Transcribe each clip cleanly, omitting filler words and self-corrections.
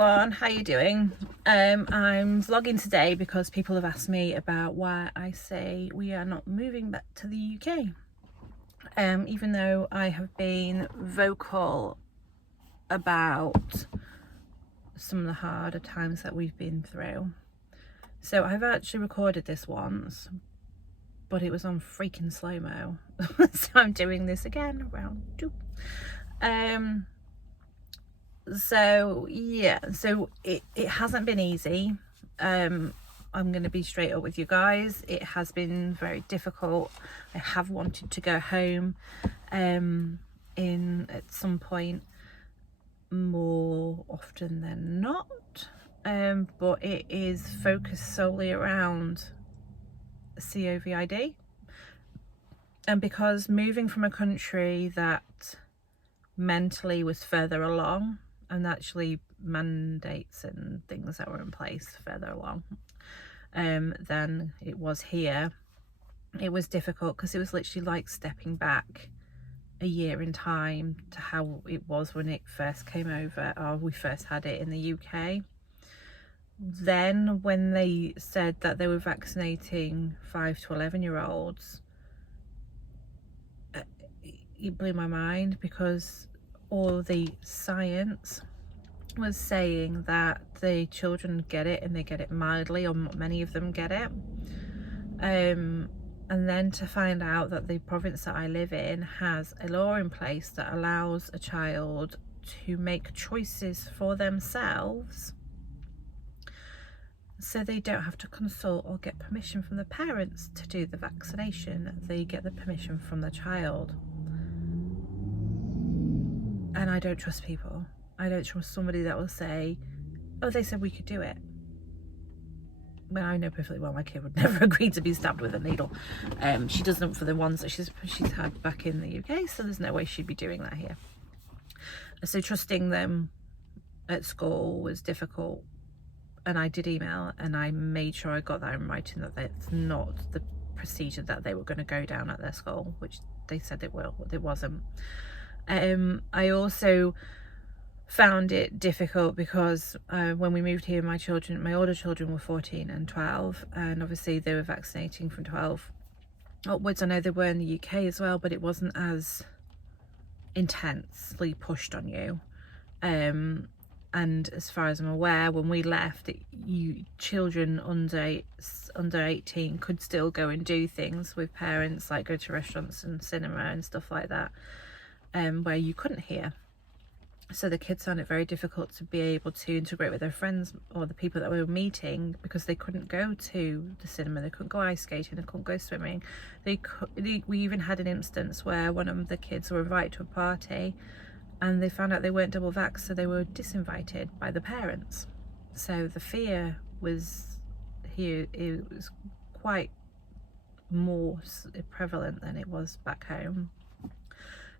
everyone, how you doing? I'm vlogging today because people have asked me about why I say we are not moving back to the UK. Even though I have been vocal about some of the harder times that we've been through. So I've actually recorded this once, but it was on freaking slow-mo. So I'm doing this again, round two. So yeah, so it hasn't been easy. I'm going to be straight up with you guys. It has been very difficult. I have wanted to go home at some point, more often than not, but it is focused solely around COVID. And because moving from a country that mentally was further along, and actually mandates and things that were in place further along than it was here, it was difficult because it was literally like stepping back a year in time to how it was when it first came over, or we first had it in the UK. Then when they said that they were vaccinating 5 to 11-year-olds, it blew my mind, because all the science was saying that the children get it and they get it mildly, or many of them get it. And then to find out that the province that I live in has a law in place that allows a child to make choices for themselves, so they don't have to consult or get permission from the parents to do the vaccination. They get the permission from the child. And I don't trust people. I don't trust somebody that will say, oh, they said we could do it. Well, I know perfectly well my kid would never agree to be stabbed with a needle. She doesn't for the ones that she's had back in the UK, so there's no way she'd be doing that here. So trusting them at school was difficult. And I did email, and I made sure I got that in writing, that that's not the procedure that they were going to go down at their school, which they said it will. It wasn't. I also found it difficult because when we moved here, my older children were 14 and 12, and obviously they were vaccinating from 12 upwards. I know they were in the UK as well, but it wasn't as intensely pushed on you. And as far as I'm aware, when we left, children under 18 could still go and do things with parents, like go to restaurants and cinema and stuff like that, where you couldn't here. So the kids found it very difficult to be able to integrate with their friends or the people that we were meeting, because they couldn't go to the cinema, they couldn't go ice skating, they couldn't go swimming. We even had an instance where one of the kids were invited to a party and they found out they weren't double vaxxed, so they were disinvited by the parents. So the fear was here, it was quite more prevalent than it was back home.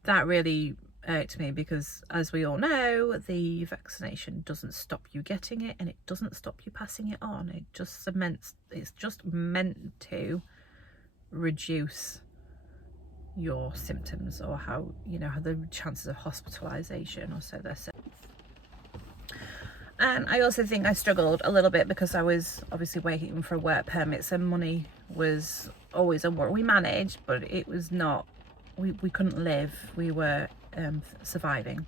That really irked me, because as we all know, the vaccination doesn't stop you getting it, and it doesn't stop you passing it on. It's just meant to reduce your symptoms, or how the chances of hospitalization, or so they're saying. And I also think I struggled a little bit because I was obviously waiting for a work permit, so money was always a worry. We managed, but it was not, we couldn't live. We were surviving.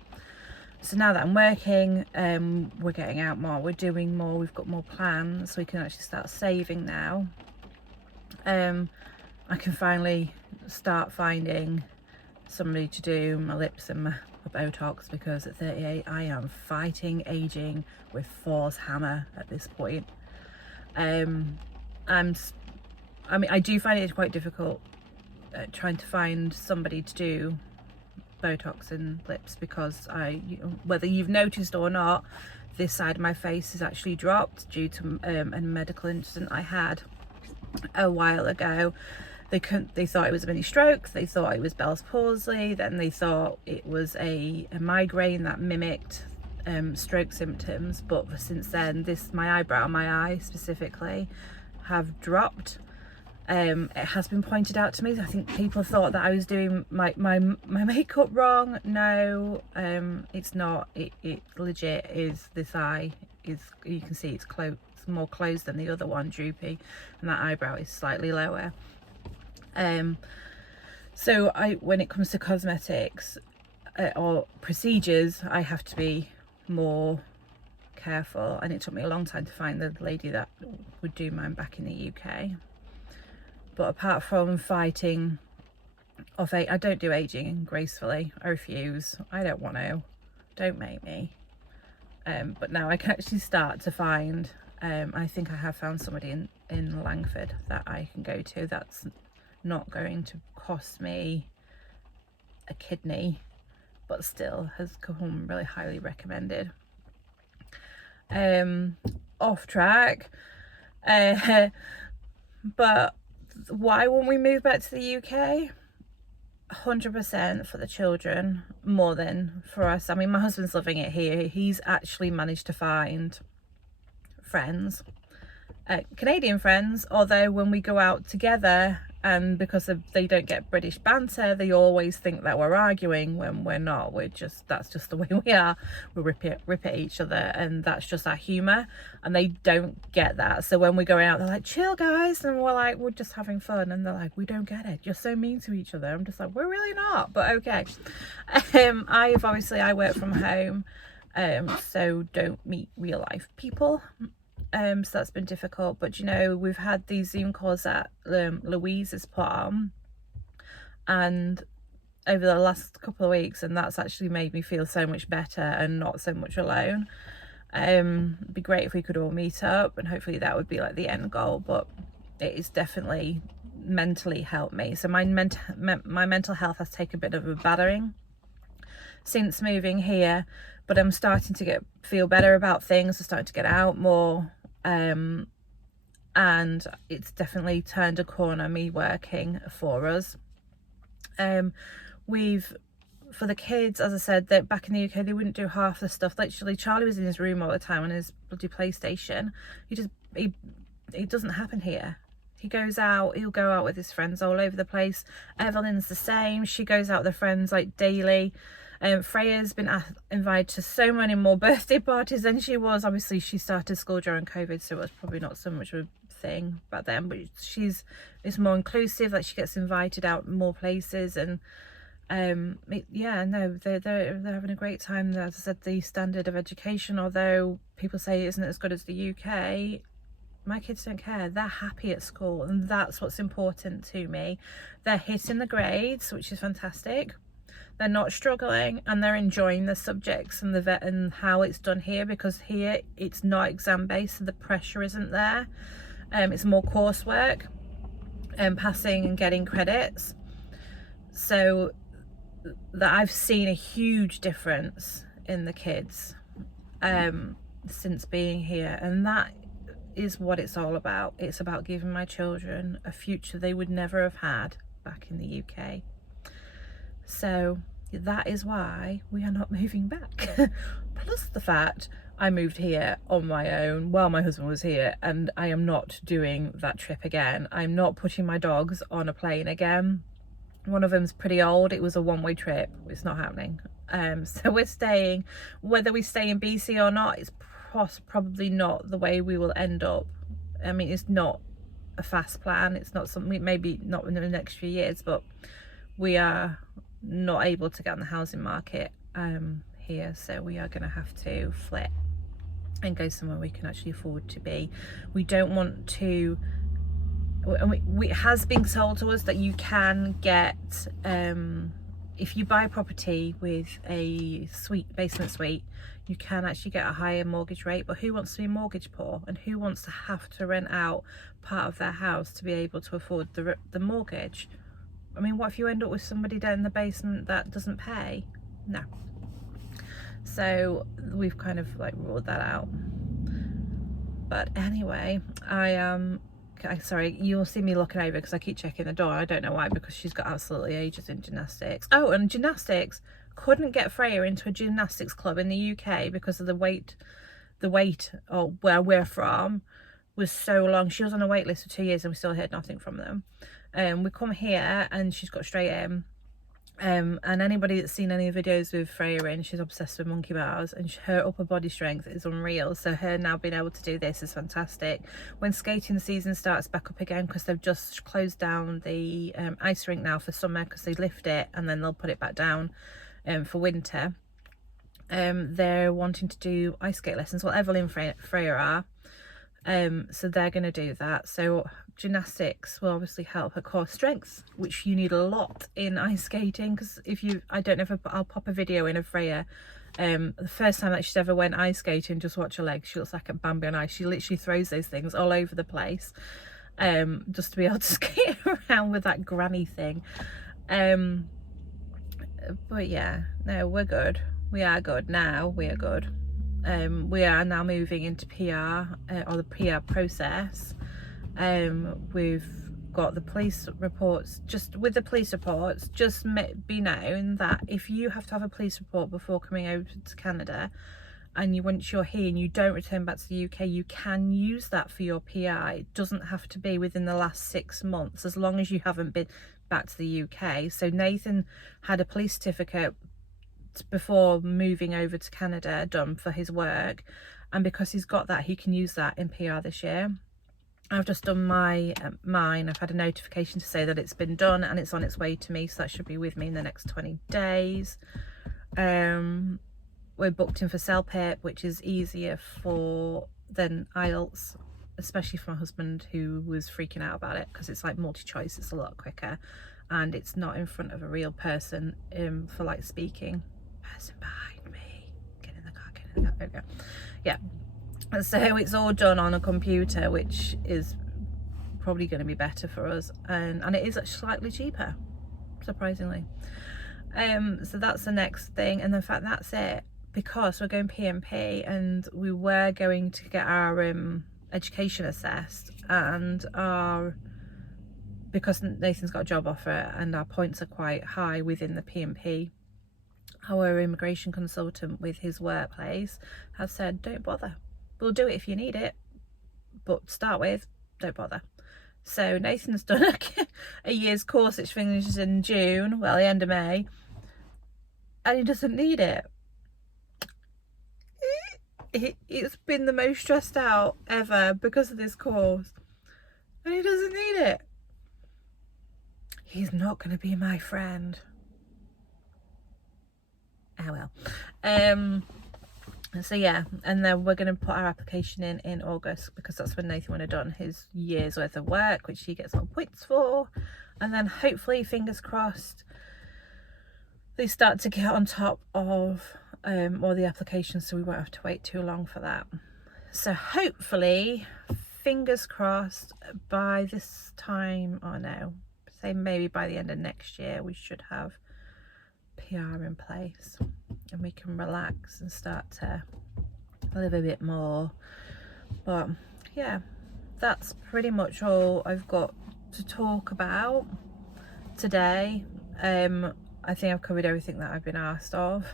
So now that I'm working, we're getting out more, we're doing more, we've got more plans, so we can actually start saving now. I can finally start finding somebody to do my lips and my Botox, because at 38 I am fighting aging with Thor's hammer at this point. I do find it quite difficult trying to find somebody to do Botox and lips, because whether you've noticed or not, this side of my face has actually dropped due to a medical incident I had a while ago. They thought it was a mini stroke, they thought it was Bell's palsy, then they thought it was a migraine that mimicked stroke symptoms. But since then, my eyebrow, my eye specifically, have dropped. It has been pointed out to me. I think people thought that I was doing my makeup wrong. No, it's not. It legit is. This eye is, you can see it's close, more closed than the other one, droopy, and that eyebrow is slightly lower. So when it comes to cosmetics or procedures, I have to be more careful, and it took me a long time to find the lady that would do mine back in the UK. But apart from fighting off, I don't do aging gracefully. I refuse. I don't want to. Don't make me. But now I can actually start to find, I think I have found somebody in Langford that I can go to that's not going to cost me a kidney, but still has come really highly recommended. Off track. But why won't we move back to the UK? 100% for the children, more than for us. I mean, my husband's loving it here. He's actually managed to find friends, Canadian friends, although when we go out together, and because they don't get British banter, they always think that we're arguing when we're not. That's just the way we are. We rip at each other, and that's just our humour, and they don't get that. So when we're going out, they're like, chill guys, and we're like, we're just having fun, and they're like, we don't get it, you're so mean to each other. I'm just like, we're really not, but okay. I work from home, so don't meet real life people. So that's been difficult, but you know, we've had these Zoom calls that Louise has put on, and over the last couple of weeks, and that's actually made me feel so much better and not so much alone. It'd be great if we could all meet up, and hopefully that would be like the end goal, but it is definitely mentally helped me. So my mental health has taken a bit of a battering since moving here, but I'm starting to feel better about things. I'm starting to get out more, and it's definitely turned a corner, me working for us. For the kids, as I said, that back in the UK they wouldn't do half the stuff. Literally, Charlie was in his room all the time on his bloody PlayStation. It doesn't happen here. He goes out, he'll go out with his friends all over the place. Evelyn's the same. She goes out with her friends like daily. Freya's been invited to so many more birthday parties than she was. Obviously, she started school during COVID, so it was probably not so much of a thing back then. But it's more inclusive. Like, she gets invited out more places, and they're having a great time. As I said, the standard of education, although people say it isn't as good as the UK, my kids don't care. They're happy at school, and that's what's important to me. They're hitting the grades, which is fantastic. They're not struggling, and they're enjoying the subjects and how it's done here, because here it's not exam based, so the pressure isn't there. It's more coursework and passing and getting credits. So that I've seen a huge difference in the kids since being here, and that is what it's all about. It's about giving my children a future they would never have had back in the UK. So that is why we are not moving back. Plus the fact I moved here on my own while my husband was here, and I am not doing that trip again. I'm not putting my dogs on a plane again. One of them's pretty old. It was a one-way trip. It's not happening. So we're staying, whether we stay in BC or not, it's probably not the way we will end up. I mean, it's not a fast plan. It's not something, maybe not in the next few years, but we are not able to get on the housing market here, so we are going to have to flip and go somewhere we can actually afford to be. We don't want to, it has been told to us that you can get, if you buy a property with a basement suite, you can actually get a higher mortgage rate. But who wants to be mortgage poor, and who wants to have to rent out part of their house to be able to afford the mortgage? I mean, what if you end up with somebody down in the basement that doesn't pay? No. So we've kind of like ruled that out. But anyway, sorry, you'll see me looking over because I keep checking the door. I don't know why, because she's got absolutely ages in gymnastics. Oh, and gymnastics, couldn't get Freya into a gymnastics club in the UK because of the weight, or where we're from. was so long. She was on a wait list for 2 years and we still heard nothing from them. We come here and she's got straight in. And anybody that's seen any videos with Freya in, she's obsessed with monkey bars, and her upper body strength is unreal. So her now being able to do this is fantastic. When skating season starts back up again, because they've just closed down the ice rink now for summer, because they lift it and then they'll put it back down for winter. They're wanting to do ice skate lessons. Well, Evelyn and Freya are. So they're going to do that. So gymnastics will obviously help her core strength, which you need a lot in ice skating, because I don't know if I'll pop a video in of Freya. The first time that she's ever went ice skating, just watch her legs. She looks like a Bambi on ice. She literally throws those things all over the place, just to be able to skate around with that granny thing. But yeah, no, we're good. We are good now. We are good. We are now moving into PR, or the PR process. We've got the police reports. Just with the police reports, just be known that if you have to have a police report before coming over to Canada, and once you're here and you don't return back to the UK, you can use that for your PR. It doesn't have to be within the last 6 months, as long as you haven't been back to the UK. So Nathan had a police certificate before moving over to Canada done for his work, and because he's got that, he can use that in PR this year. I've just done mine. I've had a notification to say that it's been done and it's on its way to me, so that should be with me in the next 20 days. We're booked in for CELPIP, which is easier than IELTS, especially for my husband, who was freaking out about it, because it's like multi-choice. It's a lot quicker and it's not in front of a real person for like speaking. Person behind me, get in the car, there we go. Yeah, so it's all done on a computer, which is probably going to be better for us, and it is actually slightly cheaper, surprisingly. So that's the next thing, and in fact that's it, because we're going PMP and we were going to get our education assessed, and because Nathan's got a job offer and our points are quite high within the PMP, our immigration consultant with his workplace has said, don't bother, we'll do it if you need it, but to start with, don't bother. So Nathan's done a year's course which finishes in June, well, the end of May, and he doesn't need it. It's been the most stressed out ever because of this course, and he doesn't need it. He's not going to be my friend. Oh well. So yeah, and then we're going to put our application in August, because that's when Nathan would have done his year's worth of work, which he gets all points for, and then hopefully, fingers crossed, they start to get on top of all the applications, so we won't have to wait too long for that. So hopefully, fingers crossed, by this time, or no, say maybe by the end of next year, we should have PR in place and we can relax and start to live a bit more. But yeah, that's pretty much all I've got to talk about today. I think I've covered everything that I've been asked of.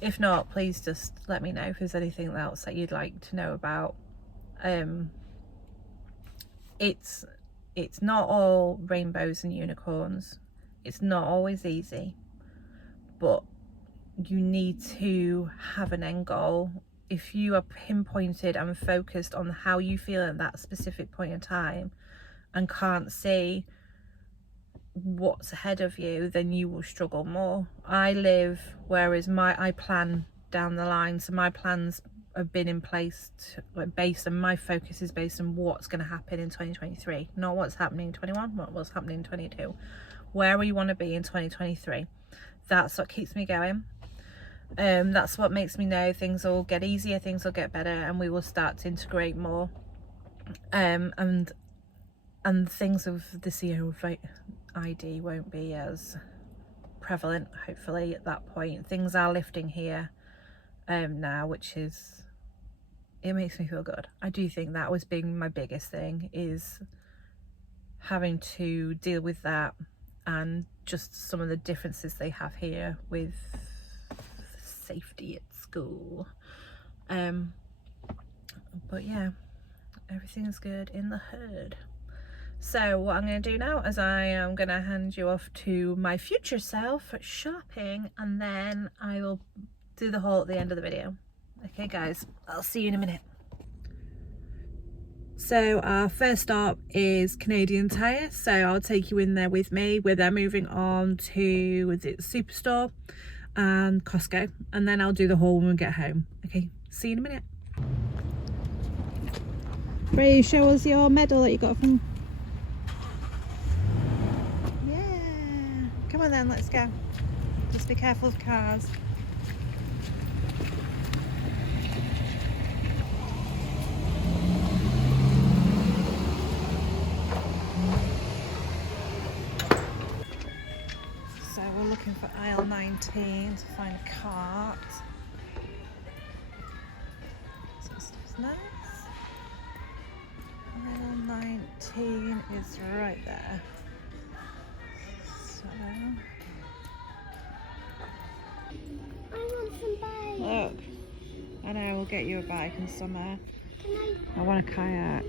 If not, please just let me know if there's anything else that you'd like to know about. It's not all rainbows and unicorns. It's not always easy, but you need to have an end goal. If you are pinpointed and focused on how you feel at that specific point in time and can't see what's ahead of you, then you will struggle more. I live, whereas I plan down the line, so my plans have been in place based on, my focus is based on what's going to happen in 2023, not what's happening in 21, not what's happening in 22. Where we want to be in 2023. That's what keeps me going. That's what makes me know things will get easier, things will get better, and we will start to integrate more. And things of the CO ID won't be as prevalent, hopefully, at that point. Things are lifting here now, which is, it makes me feel good. I do think that was being my biggest thing, is having to deal with that and just some of the differences they have here with safety at school. But yeah, everything is good in the hood. So what I'm going to do now is I am going to hand you off to my future self for shopping, and then I will do the haul at the end of the video. Okay guys, I'll see you in a minute. So our first stop is Canadian Tire, so I'll take you in there with me. We're then moving on to, is it Superstore and Costco, and then I'll do the haul when we get home. Okay, see you in a minute. Bree, show us your medal that you got from... Yeah, come on then, let's go. Just be careful of cars. So we're looking for aisle 19 to find a cart. So this is nice. Aisle 19 is right there. So I want some bikes. look, I know, we'll get you a bike in summer. Can I want a kayak.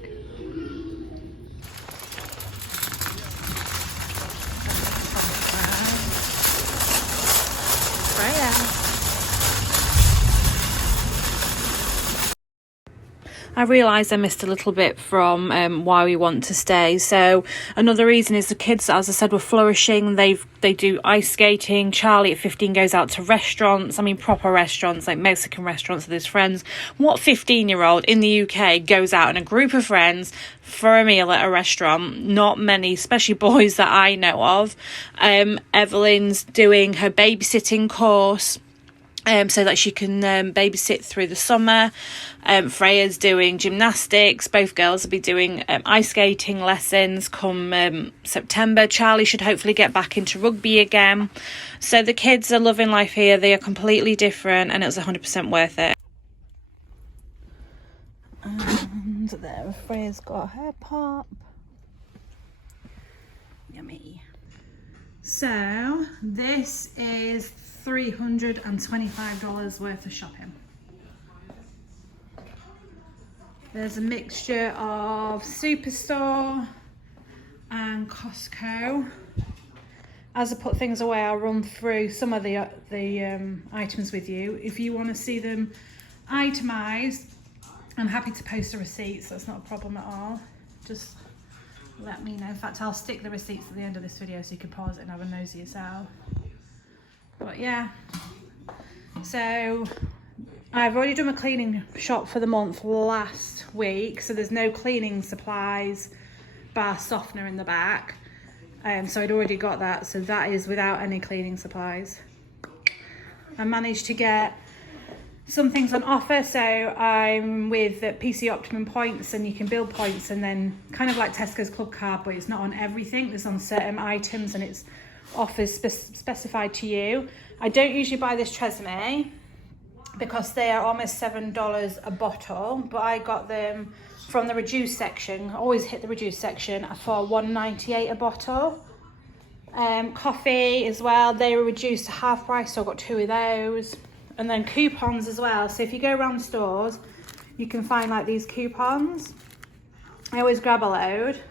I realised I missed a little bit from why we want to stay. So another reason is the kids, as I said, were flourishing. They do ice skating. Charlie at 15 goes out to restaurants. I mean, proper restaurants, like Mexican restaurants with his friends. What 15-year-old in the UK goes out in a group of friends for a meal at a restaurant? Not many, especially boys that I know of. Evelyn's doing her babysitting course, so that she can babysit through the summer. Freya's doing gymnastics. Both girls will be doing ice skating lessons come September. Charlie should hopefully get back into rugby again. So the kids are loving life here. They are completely different, and it was 100% worth it. And there, Freya's got her pop. Yummy. So this is $325 worth of shopping. There's a mixture of Superstore and Costco. As I put things away, I'll run through some of the items with you. If you want to see them itemised, I'm happy to post the receipts. That's not a problem at all. Just let me know. In fact, I'll stick the receipts at the end of this video so you can pause it and have a nosy yourself. But yeah, so I've already done a cleaning shop for the month last week, so there's no cleaning supplies bar softener in the back, so I'd already got that, so that is without any cleaning supplies. I managed to get some things on offer, so I'm with PC Optimum points, and you can build points, and then kind of like Tesco's Club Card, but it's not on everything, it's on certain items, and it's offers specified to you. I don't usually buy this Tresemme because they are almost $7 a bottle, but I got them from the reduced section. I always hit the reduced section for $1.98 a bottle. Coffee as well, they were reduced to half price, so I got 2 of those. And then coupons as well, so if you go around stores you can find like these coupons. I always grab a load.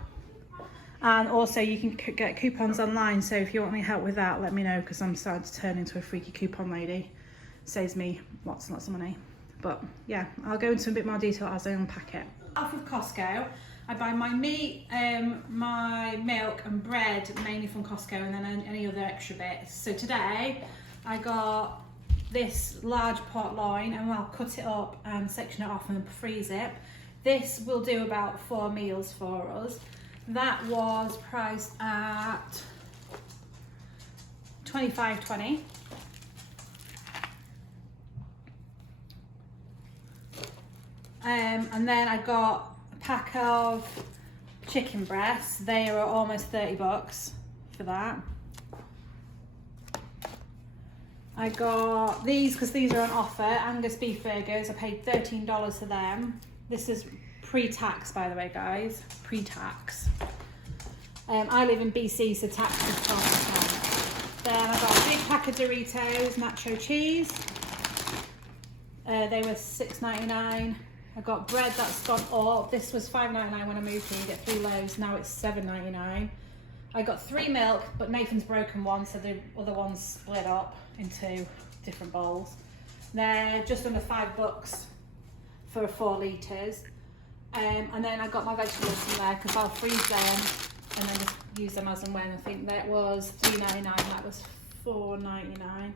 And also you can get coupons online, so if you want any help with that, let me know, because I'm starting to turn into a freaky coupon lady. Saves me lots and lots of money. But yeah, I'll go into a bit more detail as I unpack it. Off of Costco, I buy my meat, my milk and bread mainly from Costco, and then any other extra bits. So today I got this large pot loin, and I'll cut it up and section it off and freeze it. This will do about 4 meals for us. That was priced at $25.20. And then I got a pack of chicken breasts. They are almost $30 for that. I got these because these are on offer, Angus beef burgers. I paid $13 for them. This is pre-tax, by the way, guys, pre-tax. I live in BC, so tax is 12%. Then I got a big pack of Doritos nacho cheese. They were $6.99. I got bread that's gone up. This was $5.99 when I moved here. You get 3 loaves. Now it's $7.99. I got 3 milk, but Nathan's broken one, so the other one's split up into different bowls. They're just under $5 for 4 litres. And then I got my vegetables from there because I'll freeze them and then just use them as and when. I think that was $3.99, that was $4.99.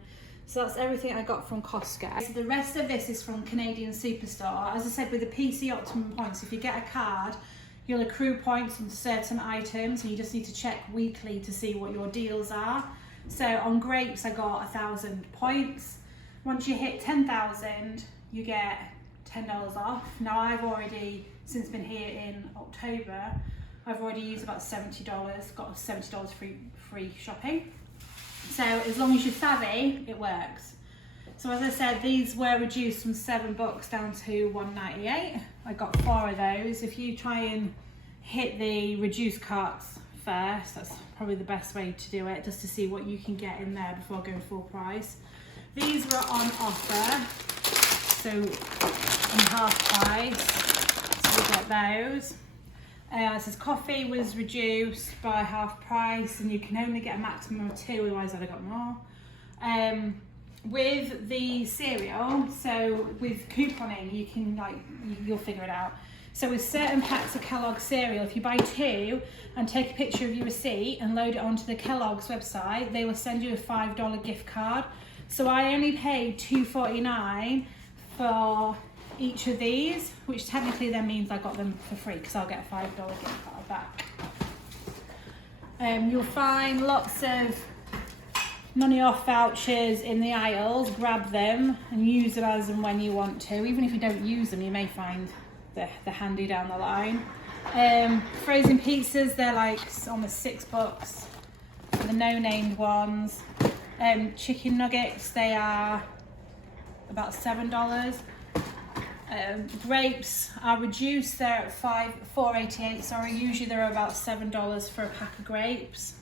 So that's everything I got from Costco. So the rest of this is from Canadian Superstore. As I said, with the PC Optimum points, if you get a card, you'll accrue points on certain items, and you just need to check weekly to see what your deals are. So on grapes, I got 1,000 points. Once you hit 10,000, you get $10 off. Now I've already, since been here in October, I've already used about $70, got $70 free shopping. So as long as you're savvy, it works. So as I said, these were reduced from $7 down to $1.98. I got 4 of those. If you try and hit the reduced carts first, that's probably the best way to do it, just to see what you can get in there before going full price. These were on offer, so in half price, so we got those. It says coffee was reduced by half price, and you can only get a maximum of 2, otherwise I'd have got more. With the cereal, so with couponing, you can you'll figure it out. So with certain packs of Kellogg's cereal, if you buy 2 and take a picture of your receipt and load it onto the Kellogg's website, they will send you a $5 gift card. So I only paid $2.49 for each of these, which technically then means I got them for free because I'll get a $5 gift card back. You'll find lots of money off vouchers in the aisles. Grab them and use them as and when you want to. Even if you don't use them, you may find they're handy down the line. Frozen pizzas, they're like almost $6. The no-named ones. Chicken nuggets, they are about $7. Grapes are reduced, they're at $4.88, sorry. Usually they're about $7 for a pack of grapes.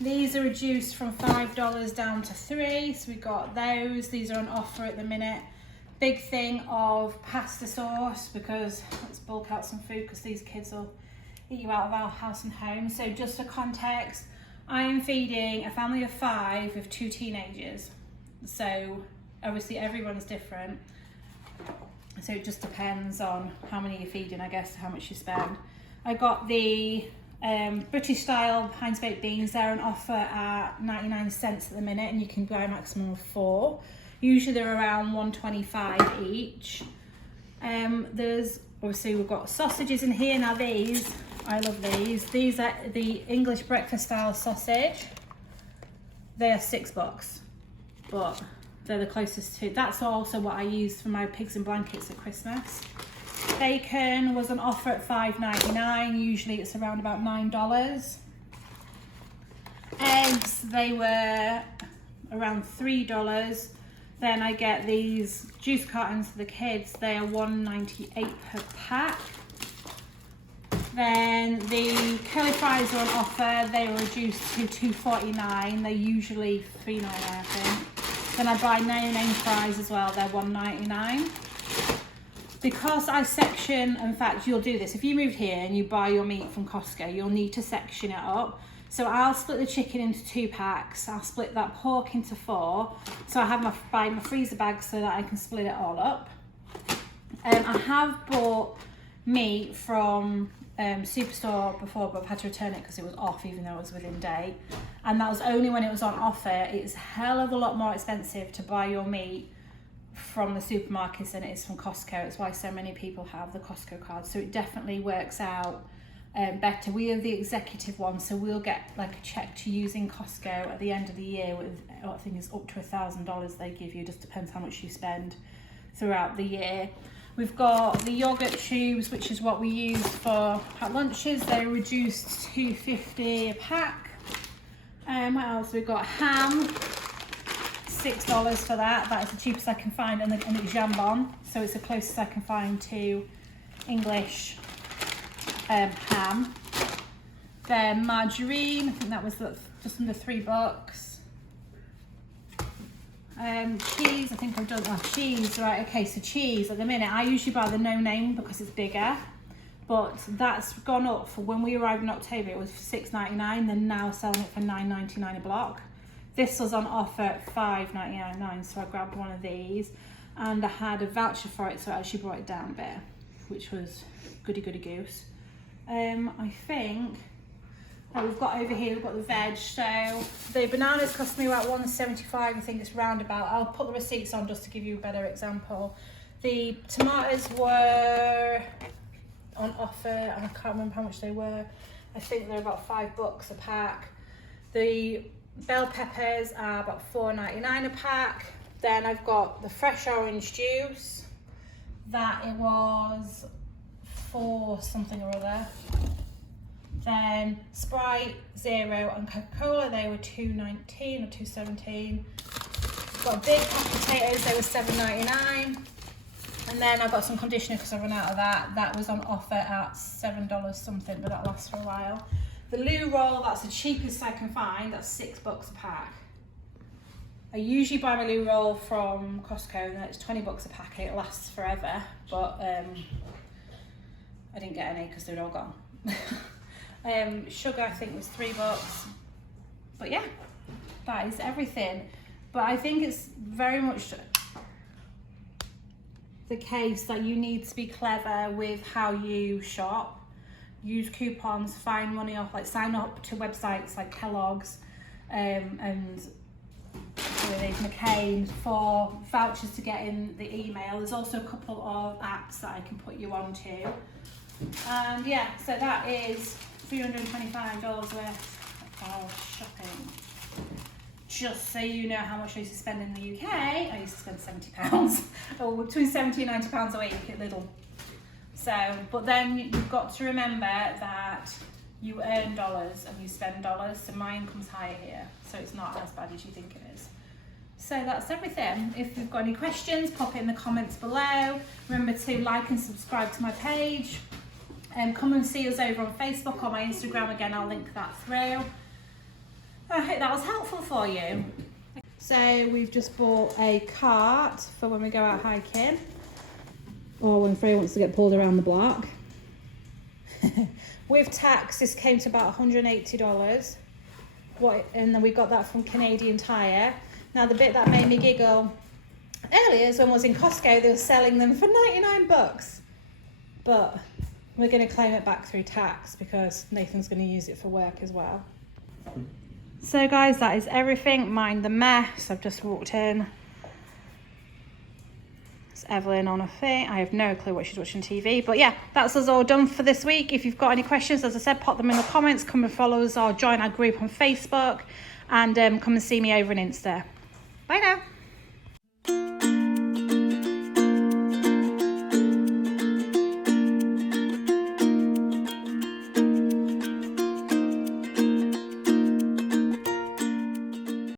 These are reduced from $5 down to $3, so we got those. These are on offer at the minute. Big thing of pasta sauce, because let's bulk out some food because these kids will eat you out of our house and home. So just for context, I am feeding a family of 5 with 2 teenagers. So obviously everyone's different. So it just depends on how many you're feeding, I guess, how much you spend. I got the British style Heinz baked beans. They're on offer at 99 cents at the minute, and you can buy a maximum of 4. Usually they're around $1.25 each. There's obviously, we've got sausages in here. Now these, I love these. These are the English breakfast style sausage. They are $6, but they're the closest to. That's also what I used for my pigs and blankets at Christmas. Bacon was on offer at $5.99. Usually it's around about $9. Eggs, they were around $3. Then I get these juice cartons for the kids. They are $1.98 per pack. Then the curly fries are on offer. They were reduced to $2.49. They're usually $3.99, I think. Then I buy no-name fries as well. They're $1.99. Because I section, in fact, you'll do this. If you moved here and you buy your meat from Costco, you'll need to section it up. So I'll split the chicken into 2 packs. I'll split that pork into 4. So I have buy my freezer bag so that I can split it all up. I have bought meat from Superstore before, but I've had to return it because it was off, even though it was within date. And that was only when it was on offer. It's a hell of a lot more expensive to buy your meat from the supermarkets than it is from Costco. It's why so many people have the Costco card. So it definitely works out better. We have the executive one, so we'll get like a check to using Costco at the end of the year with, I think it's up to $1,000 they give you. Just depends how much you spend throughout the year. We've got the yogurt tubes, which is what we use for packed lunches. They're reduced to $2.50 a pack. What else? We've got ham, $6 for that. That is the cheapest I can find, and it's jambon, so it's the closest I can find to English ham. Then margarine, I think that was just under $3. Cheese, I think I've done, cheese, right, okay, so cheese, at the minute, I usually buy the no name because it's bigger, but that's gone up for when we arrived in October, it was $6.99, they're now selling it for $9.99 a block. This was on offer at $5.99, so I grabbed one of these, and I had a voucher for it, so I actually brought it down a bit, which was goody goose. I think that we've got over here, we've got the veg, so the bananas cost me about $1.75, I think it's roundabout. I'll put the receipts on just to give you a better example. The tomatoes were on offer, and I can't remember how much they were. I think they're about $5 a pack. The bell peppers are about $4.99 a pack. Then I've got the fresh orange juice, that it was for something or other. Then Sprite, Zero and Coca-Cola, they were $2.19 or $2.17. Got a big pack of potatoes, they were $7.99. And then I got some conditioner because I run out of that. That was on offer at $7 something, but that lasts for a while. The loo roll, that's the cheapest I can find, that's $6 a pack. I usually buy my loo roll from Costco and it's $20 a packet, it lasts forever, but I didn't get any because they were all gone. Sugar I think was $3, but yeah, that is everything. But I think it's very much the case that you need to be clever with how you shop. Use coupons, find money off, like sign up to websites like Kellogg's and McCain for vouchers to get in the email. There's also a couple of apps that I can put you on to. And yeah, so that is $325 worth of shopping. Just so you know how much I used to spend in the UK, I used to spend £70, or between £70 and £90 a week at Lidl. So, but then you've got to remember that you earn dollars and you spend dollars, so my income's higher here, so it's not as bad as you think it is. So that's everything. If you've got any questions, pop it in the comments below. Remember to like and subscribe to my page. Come and see us over on Facebook or my Instagram, again I'll link that through. I hope that was helpful for you. So we've just bought a cart for when we go out hiking, or when Freya wants to get pulled around the block. With tax, this came to about $180. And then we got that from Canadian Tire. Now the bit that made me giggle earlier is when I was in Costco, they were selling them for $99. But we're going to claim it back through tax because Nathan's going to use it for work as well. So guys, that is everything. Mind the mess. I've just walked in. It's Evelyn on a thing. I have no clue what she's watching TV. But yeah, that's us all done for this week. If you've got any questions, as I said, pop them in the comments. Come and follow us or join our group on Facebook. And come and see me over on Insta. Bye now.